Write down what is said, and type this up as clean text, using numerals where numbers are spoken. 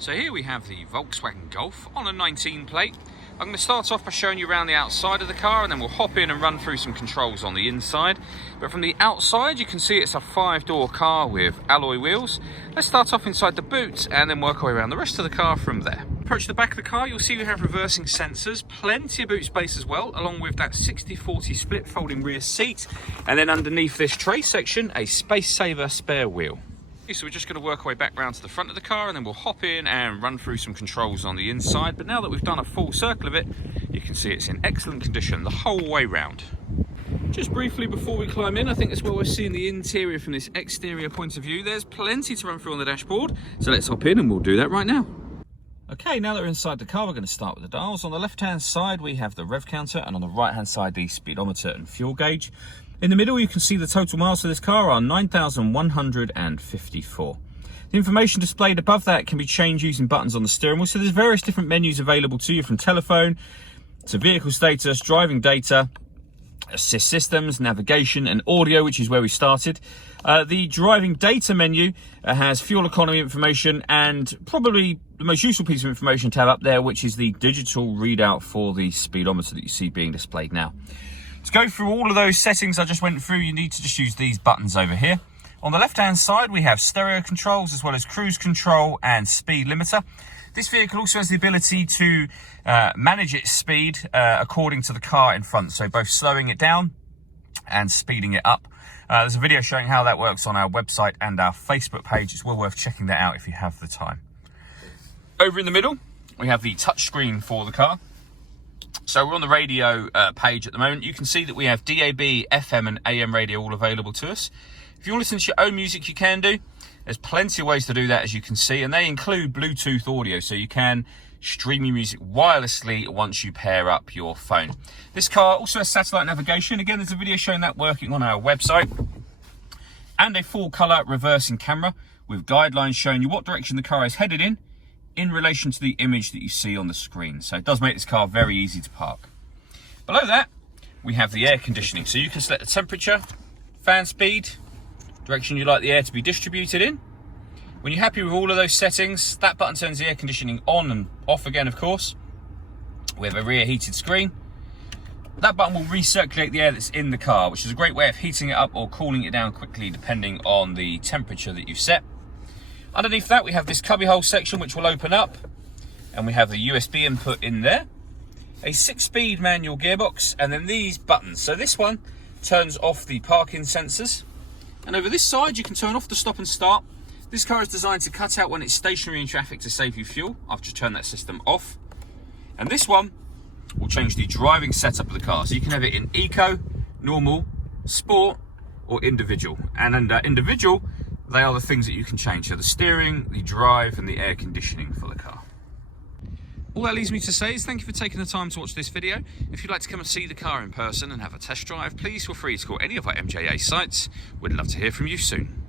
So here we have the Volkswagen Golf on a 19 plate. I'm going to start off by showing you around the outside of the car, and then we'll hop in and run through some controls on the inside. But from the outside you can see it's a 5-door car with alloy wheels. Let's start off inside the boot and then work our way around the rest of the car from there. Approach the back of the car, you'll see we have reversing sensors, plenty of boot space as well, along with that 60/40 split folding rear seat, and then underneath this tray section a space saver spare wheel. So we're just going to work our way back round to the front of the car, and then we'll hop in and run through some controls on the inside. But now that we've done a full circle of it, you can see it's in excellent condition the whole way round. Just briefly before we climb in, I think it's well worth seeing the interior from this exterior point of view. There's plenty to run through on the dashboard, so let's hop in and we'll do that right now. Okay, now that we're inside the car, we're going to start with the dials. On the left-hand side, we have the rev counter, and on the right-hand side, the speedometer and fuel gauge. In the middle, you can see the total miles for this car are 9,154. The information displayed above that can be changed using buttons on the steering wheel. So there's various different menus available to you, from telephone to vehicle status, driving data, assist systems, navigation and audio, which is where we started. The driving data menu has fuel economy information, and probably the most useful piece of information to have up there, which is the digital readout for the speedometer that you see being displayed now. To go through all of those settings I just went through, you need to just use these buttons over here. On the left-hand side, we have stereo controls as well as cruise control and speed limiter. This vehicle also has the ability to manage its speed according to the car in front, so both slowing it down and speeding it up. There's a video showing how that works on our website and our Facebook page. It's well worth checking that out if you have the time. Over in the middle, we have the touchscreen for the car. So we're on the radio page at the moment. You can see that we have DAB, FM and AM radio all available to us. If you want to listen to your own music, you can do. There's plenty of ways to do that, as you can see, and they include Bluetooth audio, so you can stream your music wirelessly once you pair up your phone. This car also has satellite navigation. Again, there's a video showing that working on our website. And a full colour reversing camera with guidelines showing you what direction the car is headed in relation to the image that you see on the screen. So it does make this car very easy to park. Below that, we have the air conditioning. So you can select the temperature, fan speed, direction you'd like the air to be distributed in. When you're happy with all of those settings, that button turns the air conditioning on and off again, of course. We have a rear heated screen. That button will recirculate the air that's in the car, which is a great way of heating it up or cooling it down quickly depending on the temperature that you've set. Underneath that, we have this cubbyhole section which will open up, and we have the USB input in there, a 6-speed manual gearbox, and then these buttons. So this one turns off the parking sensors, and over this side you can turn off the stop and start. This car is designed to cut out when it's stationary in traffic to save you fuel. I've just turned that system off. And this one will change the driving setup of the car, so you can have it in eco, normal, sport or individual. And under individual, they are the things that you can change. So the steering, the drive and the air conditioning for the car. All that leaves me to say is thank you for taking the time to watch this video. If you'd like to come and see the car in person and have a test drive, please feel free to call any of our MJA sites. We'd love to hear from you soon.